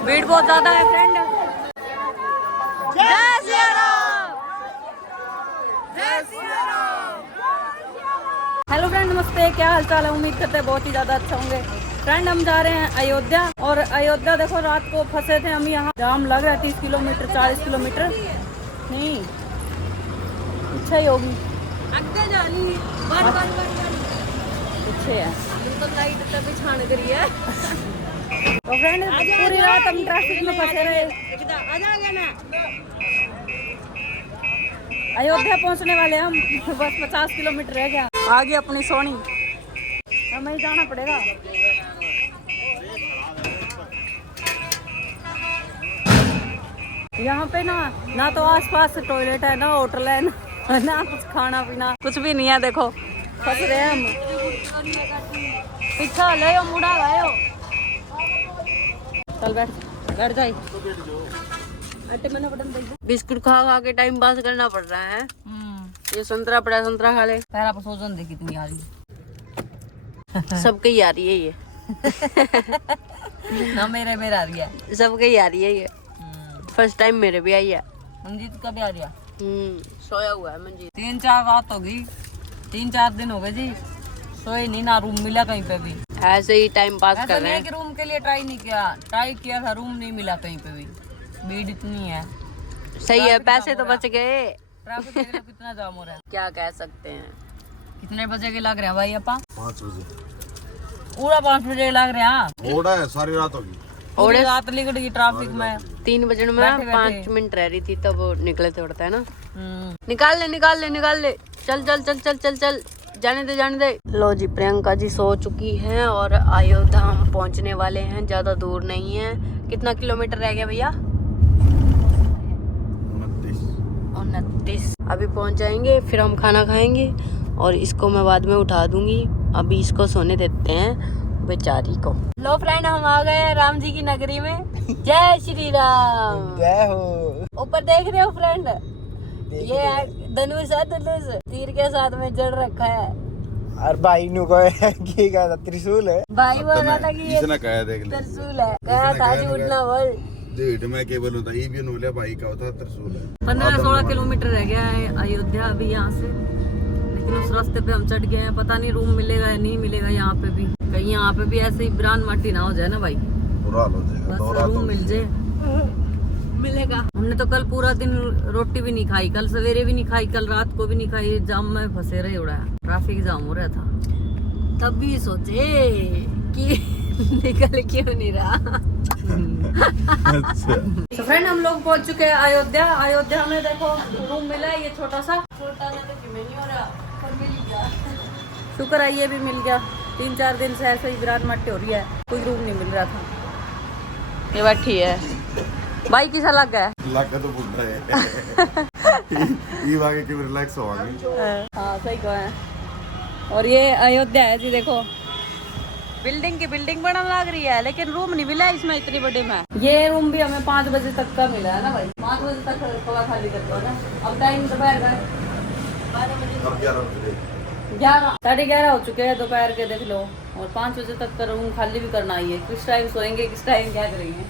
भीड़ बहुत ज्यादा है फ्रेंड। जय सिया राम, जय सिया राम। हेलो फ्रेंड, नमस्ते, क्या हाल चाल है? उम्मीद करते हैं बहुत ही ज्यादा अच्छा होंगे। फ्रेंड हम जा रहे हैं अयोध्या, और अयोध्या देखो रात को फंसे थे हम यहाँ। जाम लग रहा है 30 किलोमीटर 40 किलोमीटर नहीं, पीछे ही होगी, पीछे है तो लाइट तभी छान करी है। तो फ्रेंड पूरी रात हम ट्रैफिक में फंसे रहे। अयोध्या पहुंचने वाले हम, बस 50 किलोमीटर रह गया। आगे अपनी सोनी, हमें ही जाना पड़ेगा। यहाँ पे ना तो आसपास टॉयलेट है, ना होटल है, ना कुछ खाना पीना, कुछ भी नहीं है। देखो फंस रहे हैं हम। पीछा ले मुड़ा गए। चल बैठ बैठ जाए। बिस्कुट खा खा के टाइम पास करना पड़ रहा है। ये संतरा पड़ा, संतरा खा ले। पैरा पर सोजन दे कितनी आ रही। सबके ही आ रही है ये। ना मेरे आ रही है, सबके ही आ रही है ये। फर्स्ट टाइम मेरे भी आई है। मंजीत का भी आ रही है। सोया हुआ है मंजीत। 3-4 रात हो गई, 3-4 दिन हो गए जी सोए नहीं, ना रूम मिला कहीं पे भी। ऐसे ही टाइम पास कर रहे हैं। कि रूम के लिए ट्राई नहीं किया, ट्राई किया था, रूम नहीं मिला कहीं पे भी। भीड़ इतनी है। सही है, पैसे तो बच गए। ट्रैफिक देख लो कितना जाम हो रहा है। क्या कह सकते हैं। कितने बजे के लग रहे हैं भाई? अपा 5 बजे, पूरा 5 बजे लग रहे हैं। ओड़ा है, सारी रात होगी। ओड़े रात निकल गई ट्रैफिक में। 3 बजे में 5 मिनट रह रही थी तब निकले थे, उड़ता है ना। निकाल ले, चल जाने दे। लो जी, प्रियंका जी सो चुकी हैं और अयोध्या हम पहुंचने वाले हैं। ज्यादा दूर नहीं है। कितना किलोमीटर रह गया भैया? 29। अभी पहुंच जाएंगे, फिर हम खाना खाएंगे और इसको मैं बाद में उठा दूंगी। अभी इसको सोने देते हैं बेचारी को। लो फ्रेंड, हम आ गए हैं राम जी की नगरी में। जय श्री राम। जय हो। ऊपर देख रहे हो फ्रेंड, ये है धनुष है, धनुष तीर के साथ में जड़ रखा है। और भाई नु को त्रिशूल है। भाई बोल रहा था कि ये किसने कहा? देख ले, त्रिशूल है। कहा था झूठ ना बोल। झूठ मैं केवल होता ही भी बोले भाई का होता त्रिशूल है। 15-16 किलोमीटर रह गया है अयोध्या अभी यहाँ से, लेकिन उस रास्ते पे हम चढ़ गए हैं। पता नहीं रूम मिलेगा या नहीं मिलेगा यहाँ पे भी। कहीं यहाँ पे भी ऐसे ही ब्रांड माटी ना हो जाए ना भाई, बुरा हाल हो जाएगा। बस रूम मिल जाए। मिलेगा। हमने तो कल पूरा दिन रोटी भी नहीं खाई, कल सवेरे भी नहीं खाई, कल रात को भी नहीं खाई। जाम में फंसे रहे, उड़ा ट्रैफिक जाम हो रहा था। तब भी सोचे कि निकल क्यों नहीं रहा। तो फ्रेंड हम लोग पहुंच चुके हैं अयोध्या। अयोध्या में देखो रूम मिला है, ये छोटा सा नहीं हो रहा, पर मिल गया। शुक्र है ये भी मिल गया। 3-4 दिन से ऐसे ही विराट मट्टी हो रही है, कोई रूम नहीं मिल रहा था। ये बैठी है भाई, किसा लग गया? लग तो बोल रहा है। ये वाके के रिलैक्स होवांगे। हाँ सही कहा है। और ये अयोध्या है जी, देखो बिल्डिंग की बिल्डिंग बनने लग रही है, लेकिन रूम नहीं मिला इसमें इतनी बड़ी में। ये रूम भी हमें 5 बजे तक का मिला है ना भाई। 5 बजे तक थोड़ा खाली कर दो ना। अब टाइम दोपहर का 12 बजे, 11 11:30 हो चुके हैं दोपहर के, देख लो। और 5 बजे तक का रूम खाली भी करना ही है। किस टाइम सोएंगे, किस टाइम क्या करेंगे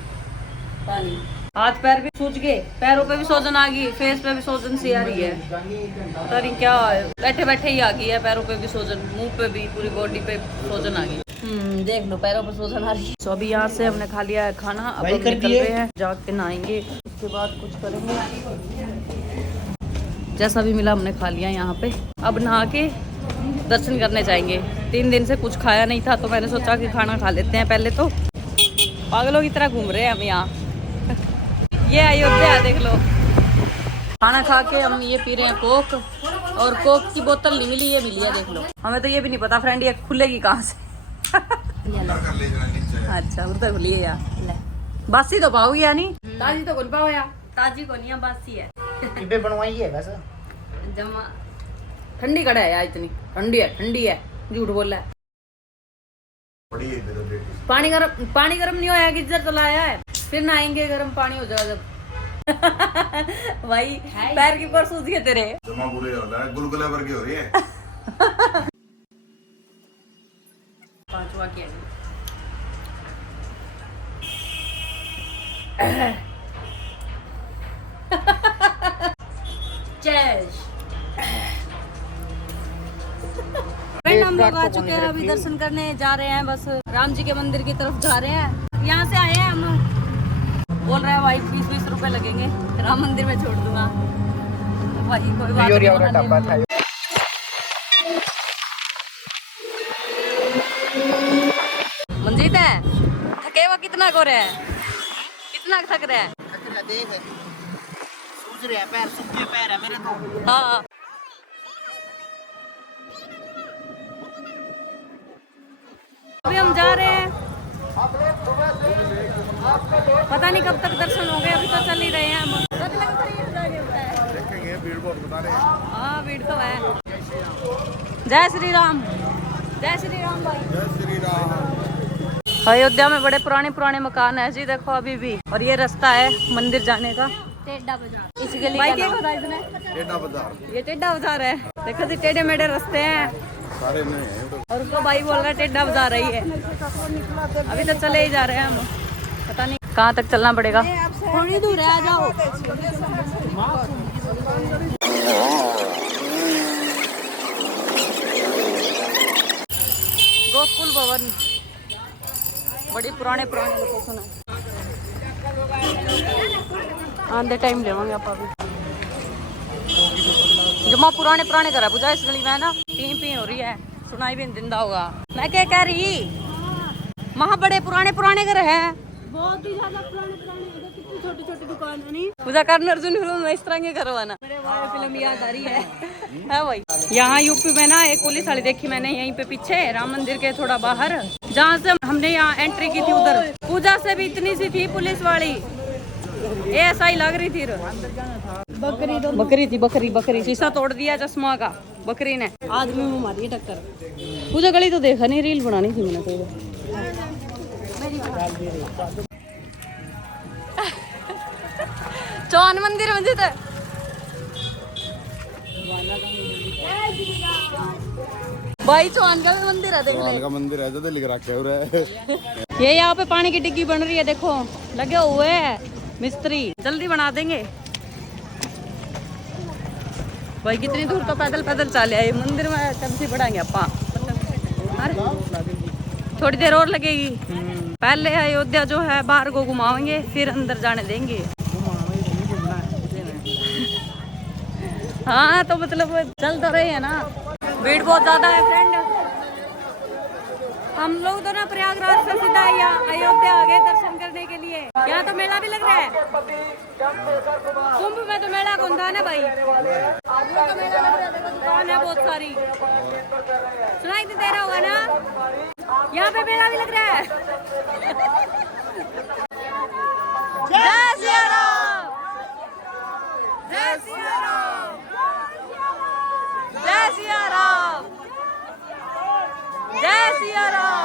पता नहीं। हाथ पैर भी सूज गए, पैरों पे भी सोजन आ गई, फेस पे भी सोजन सी आ रही है। पता नहीं क्या है, बैठे बैठे ही आ गई है। पैरों पे भी सोजन, मुंह पे भी, पूरी बॉडी पे सोजन आ गई। देख लो पैरों पे सोजन आ रही है। तो अभी यहाँ से हमने खा लिया है खाना, अब हम निकल रहे हैं, जाके नहाएंगे, उसके बाद कुछ करेंगे। जैसा भी मिला हमने खा लिया यहाँ पे। अब नहा के दर्शन करने जाएंगे। 3 दिन से कुछ खाया नहीं था, तो मैंने सोचा कि खाना खा लेते हैं पहले। तो पागलों की तरह घूम रहे हैं हम यहाँ। ये अयोध्या देख लो। खाना खा के हम ये पी रहे हैं कोक, और कोक की बोतल नहीं मिली, ये मिली है देख लो। हमें तो ये भी नहीं पता फ्रेंड ये खुलेगी कहाँ से। अच्छा उधर खुली है यार। बासी तो पाओगी यानी, ताजी तो कौन पाओ यार। ताजी को नहीं, बासी है। इबे बनवाई है वैसे। जमा ठंडी कड़ा है यार, इतनी ठंडी है, झूठ बोल रहा है। पानी गरम नहीं होया, गिज्जर चलाया है, फिर नहाएंगे, गर्म पानी हो जाएगा जब। भाई पैर की पर सूज गए तेरे। जमा बुरे हो रहा है, गुलगुला वर्गे हो रही है। 5वां किया हम लोग आ चुके हैं, अभी दर्शन करने जा रहे हैं, बस राम जी के मंदिर की तरफ जा रहे हैं। यहाँ से आए हैं हम, बोल रहे हैं भाई 20-20 रुपए लगेंगे, राम मंदिर में छोड़ दूंगा। भाई कोई बात नहीं। मंजीत है, थके हुआ कितना को रहे हैं, कितना थक रहे हैं? सूझ रहे हैं पैर, सूखे पैर है मेरे तो। हाँ अभी हम जा रहे हैं, पता नहीं कब तक दर्शन हो गए, अभी तो चल ही रहे हैं हम। देखेंगे, भीड़ बहुत बता रहे हैं। हाँ भीड़ तो है। जय श्री राम, जय श्री राम भाई। जय श्री राम। अयोध्या में बड़े पुराने पुराने मकान है जी, देखो अभी भी। और ये रास्ता है मंदिर जाने का, टेढ़ा बाजार। इसके लिए क्या होता है इसने? टेढ़ा बाजार। ये टेढ़ा बाजार है, देखो जी टेढ़े मेढ़े रास्ते हैं सारे में है। और उसको भाई बोल रहा है टेढ़ा बाजार रही है। अभी तो चले ही जा रहे हैं हम, पता नहीं कहाँ तक चलना पड़ेगा। थोड़ी दूर है, आ जाओ। गोकुल भवन बड़ी पुराने लोकेशन है। आंधे टाइम लेवांगे आप अभी। जमा पुराने घर है बुझा, इस गली में है ना, पी हो रही है, सुनाई भी नहीं दिंदा होगा। मैं क्या कह रही, वहाँ बड़े पुराने घर है, बहुत ही ज्यादा पुराने कितनी छोटी छोटी दुकान है। नहीं पूजा करना अर्जुन फिल्म में इस तरह के करवाना, मेरे वाले फिल्म याद आ रही है भाई। यहाँ यूपी में ना एक पुलिस वाली देखी मैंने, यहीं पे पीछे राम मंदिर के थोड़ा बाहर, जहाँ से हमने यहाँ एंट्री की थी, उधर पूजा से भी इतनी सी थी पुलिस वाली, ऐसा ही लग रही थी। बकरी शीशा तोड़ दिया चश्मा का बकरी ने, आदमी में मारी टक्कर। पूजा गली तो देखा नहीं, रील बनानी थी मैंने तो। चौहान मंदिर में जीते भाई, चौहान का भी मंदिर है, देख ले। चौहान का मंदिर है, जो लिख रखा है। ये यहाँ पे पानी की डिग्गी बन रही है, देखो लगे हुए हैं मिस्त्री, जल्दी बना देंगे। भाई कितनी दूर तो पैदल चले आए, मंदिर में कब से बढ़ाएंगे अपा, थोड़ी देर और लगेगी। पहले अयोध्या जो है बाहर को घुमाएंगे, फिर अंदर जाने देंगे। हाँ तो मतलब चल तो रहे हैं ना, भीड़ बहुत ज्यादा है फ्रेंड। हम लोग तो ना प्रयागराज से सीधा यहाँ अयोध्या आ गए दर्शन करने के लिए। यहाँ तो मेला भी लग रहा है, कुंभ में तो मेला कौन था ना भाई, आदमी का मेला लग रहा है, देखो दुकान है बहुत सारी, सुनाई नहीं दे रहा होगा ना, यहाँ पे मेला भी लग रहा है। जय सिया राम, जय सिया राम, जय सिया राम, जय सिया राम।